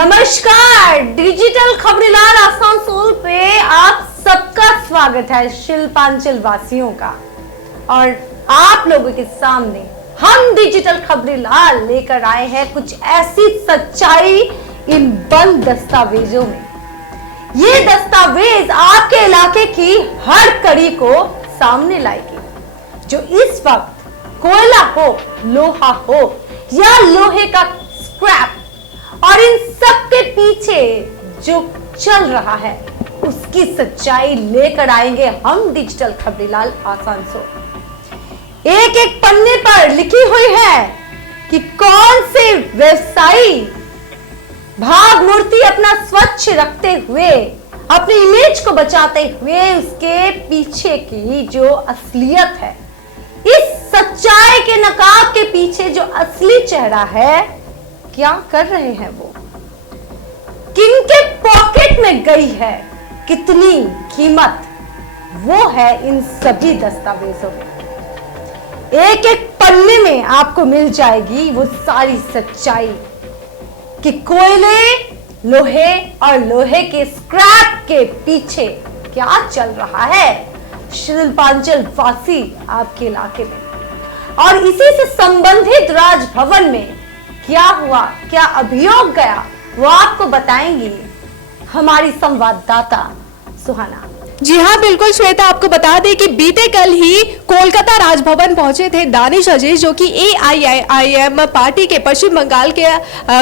नमस्कार, डिजिटल खबरीलाल आसनसोल पे आप सबका स्वागत है, शिल्पांचल वासियों का। और आप लोगों के सामने हम डिजिटल खबरीलाल लेकर आए हैं कुछ ऐसी सच्चाई इन बंद दस्तावेजों में। ये दस्तावेज आपके इलाके की हर कड़ी को सामने लाएगी। जो इस वक्त कोयला हो, लोहा हो या लोहे का स्क्रैप, और इन सब के पीछे जो चल रहा है उसकी सच्चाई लेकर आएंगे हम डिजिटल खबरीलाल आसनसोल। एक एक पन्ने पर लिखी हुई है कि कौन से व्यवसायी भाव मूर्ति अपना स्वच्छ रखते हुए, अपनी इमेज को बचाते हुए उसके पीछे की जो असलियत है, इस सच्चाई के नकाब के पीछे जो असली चेहरा है, क्या कर रहे हैं वो, किनके पॉकेट में गई है, कितनी कीमत, वो है इन सभी दस्तावेजों में। एक एक पन्ने में आपको मिल जाएगी वो सारी सच्चाई कि कोयले, लोहे और लोहे के स्क्रैप के पीछे क्या चल रहा है शिल्पांचल वासी आपके इलाके में। और इसी से संबंधित राजभवन में क्या हुआ, क्या अभियोग गया, वो आपको बताएंगी हमारी संवाददाता सुहाना। जी हाँ, बिल्कुल श्वेता, आपको बता दें कि बीते कल ही कोलकाता राजभवन पहुंचे थे दानिश अजीज, जो कि AIIM पार्टी के पश्चिम बंगाल के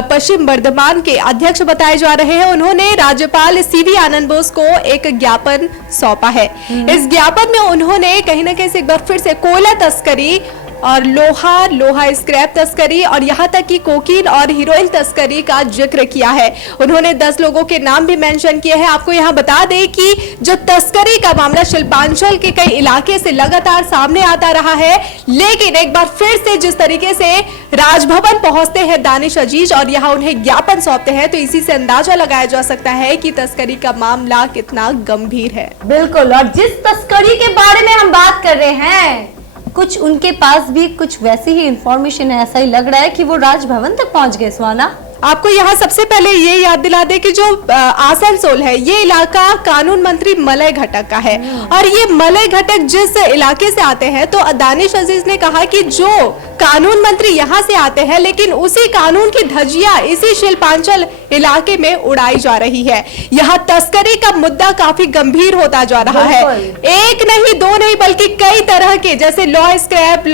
पश्चिम बर्धमान के अध्यक्ष बताए जा रहे हैं। उन्होंने राज्यपाल CV आनंद बोस को एक ज्ञापन सौंपा है। इस ज्ञापन में उन्होंने कहीं ना कहीं से एक बार फिर से कोयला तस्करी और लोहा स्क्रैप तस्करी और यहाँ तक कि कोकीन और हीरोइन तस्करी का जिक्र किया है। उन्होंने 10 लोगों के नाम भी मेंशन किए हैं। आपको यहाँ बता दें कि जो तस्करी का मामला शिल्पांचल के कई इलाके से लगातार सामने आता रहा है, लेकिन एक बार फिर से जिस तरीके से राजभवन पहुंचते हैं दानिश अजीज और यहाँ उन्हें ज्ञापन सौंपते हैं, तो इसी से अंदाजा लगाया जा सकता है कि तस्करी का मामला कितना गंभीर है। बिल्कुल, और जिस तस्करी के बारे में हम बात कर रहे हैं, कुछ उनके पास भी कुछ वैसी ही इंफॉर्मेशन है। ऐसा ही लग रहा है कि वो राजभवन तक पहुंच गए। सुहाना, आपको यहाँ सबसे पहले ये याद दिला दे कि जो आसनसोल है, ये इलाका कानून मंत्री मलय घटक का है। और ये मलय घटक जिस इलाके से आते हैं, तो दानिश अजीज ने कहा कि जो कानून मंत्री यहाँ से आते हैं, लेकिन उसी कानून की धज्जियां इसी शिल्पांचल इलाके में उड़ाई जा रही है। यहाँ तस्करी का मुद्दा काफी गंभीर होता जा रहा है। एक नहीं, दो नहीं, बल्कि कई तरह के, जैसे लॉ स्क्रैप,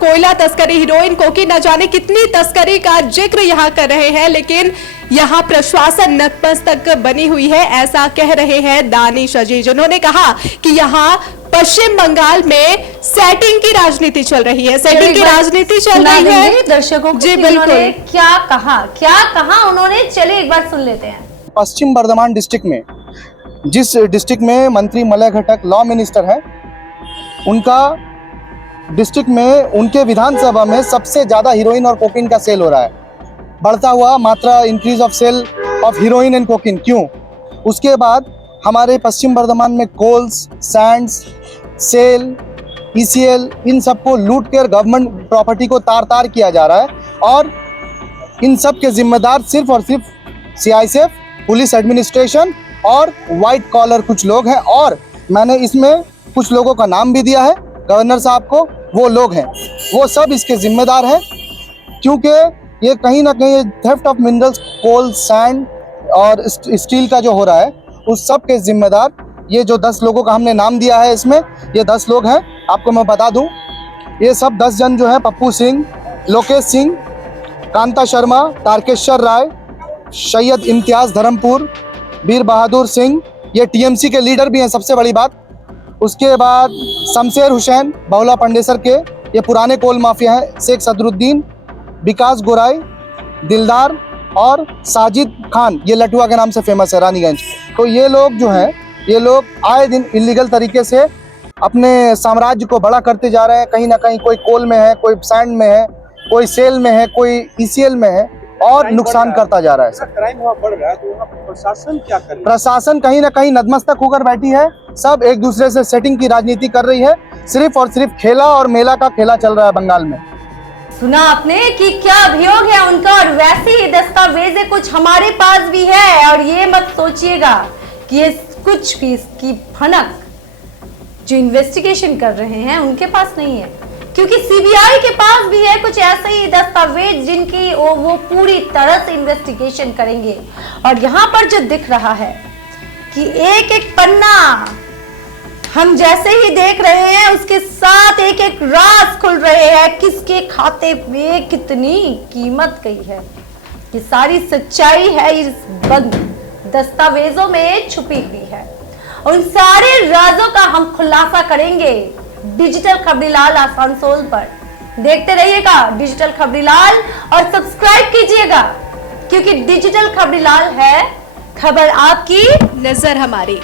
कोयला तस्करी, हीरोइन, कोकीन, न जाने कितनी तस्करी का जिक्र यहाँ कर रहे हैं। लेकिन यहाँ प्रशासन नतमस्तक बनी हुई है, ऐसा कह रहे हैं दानिश अजीज। उन्होंने कहा कि यहाँ पश्चिम बंगाल में सेटिंग की राजनीति चल रही है, सेटिंग की राजनीति चल रही है। दर्शकों को जी बिल्कुल, क्या कहा उन्होंने, चलिए एक बार सुन लेते हैं। पश्चिम बर्धमान डिस्ट्रिक्ट में, जिस डिस्ट्रिक्ट में मंत्री मलय घटक लॉ मिनिस्टर है, उनका डिस्ट्रिक्ट में, उनके विधानसभा में सबसे ज्यादा हीरोइन और कोकीन का सेल हो रहा है। बढ़ता हुआ मात्रा, increase of sale of heroin and cocaine. क्यों? उसके बाद हमारे पश्चिम बर्धमान में कोल्स, सैंड्स, सेल, ECL, इन सबको लूट कर गवर्नमेंट प्रॉपर्टी को तार किया जा रहा है। और इन सब के जिम्मेदार सिर्फ और सिर्फ CISF, पुलिस एडमिनिस्ट्रेशन और वाइट कॉलर कुछ लोग हैं। और मैंने इसमें कुछ लोगों का नाम भी दिया है गवर्नर साहब को। वो लोग हैं, वो सब इसके जिम्मेदार हैं, क्योंकि ये कहीं ना कहीं theft of minerals, coal, sand और स्टील का जो हो रहा है, उस सब के जिम्मेदार ये जो 10 लोगों का हमने नाम दिया है, इसमें ये 10 लोग हैं। आपको मैं बता दूं, ये सब 10 जन जो हैं, पप्पू सिंह, लोकेश सिंह, कांता शर्मा, तारकेश्वर राय, सैयद इम्तियाज धर्मपुर, वीर बहादुर सिंह, ये TMC के लीडर भी हैं, सबसे बड़ी बात। उसके बाद शमशेर हुसैन, बहुला पंडेसर के, ये पुराने कोल माफिया हैं। शेख सदरुद्दीन, विकास गोराई, दिलदार और साजिद खान, ये लटुआ के नाम से फेमस है, रानीगंज। तो ये लोग जो हैं, ये लोग आए दिन इलीगल तरीके से अपने साम्राज्य को बड़ा करते जा रहे हैं। कहीं ना कहीं कोई कोल में है, कोई सैंड में है, कोई सेल में है, कोई ECL में है, और नुकसान करता जा रहा है। क्राइम बढ़ रहा है, तो वहाँ प्रशासन क्या कर रही है? प्रशासन कहीं ना कहीं नतमस्तक होकर बैठी है। सब एक दूसरे से सेटिंग की राजनीति कर रही है। सिर्फ और सिर्फ खेला और मेला का खेला चल रहा है बंगाल में। सुना आपने कि क्या अभियोग है उनका, और वैसे ही दस्तावेजें कुछ हमारे पास भी है। और ये मत सोचिएगा कि ये कुछ भी इसकी भनक जो इन्वेस्टिगेशन कर रहे हैं उनके पास नहीं है, क्योंकि सीबीआई के पास भी है कुछ ऐसे ही दस्तावेज जिनकी वो पूरी तरह से इन्वेस्टिगेशन करेंगे। और यहां पर जो दिख रहा है कि एक एक पन्ना हम जैसे ही देख रहे हैं उसके साथ एक एक राज खुल रहे हैं, किसके खाते में कितनी कीमत गई है। ये सारी सच्चाई है इस बंद दस्तावेजों में छुपी हुई है। उन सारे राजों का हम खुलासा करेंगे डिजिटल खबरीलाल आसानसोल पर। देखते रहिएगा डिजिटल खबरीलाल और सब्सक्राइब कीजिएगा, क्योंकि डिजिटल खबरीलाल है खबर आपकी, नजर हमारी।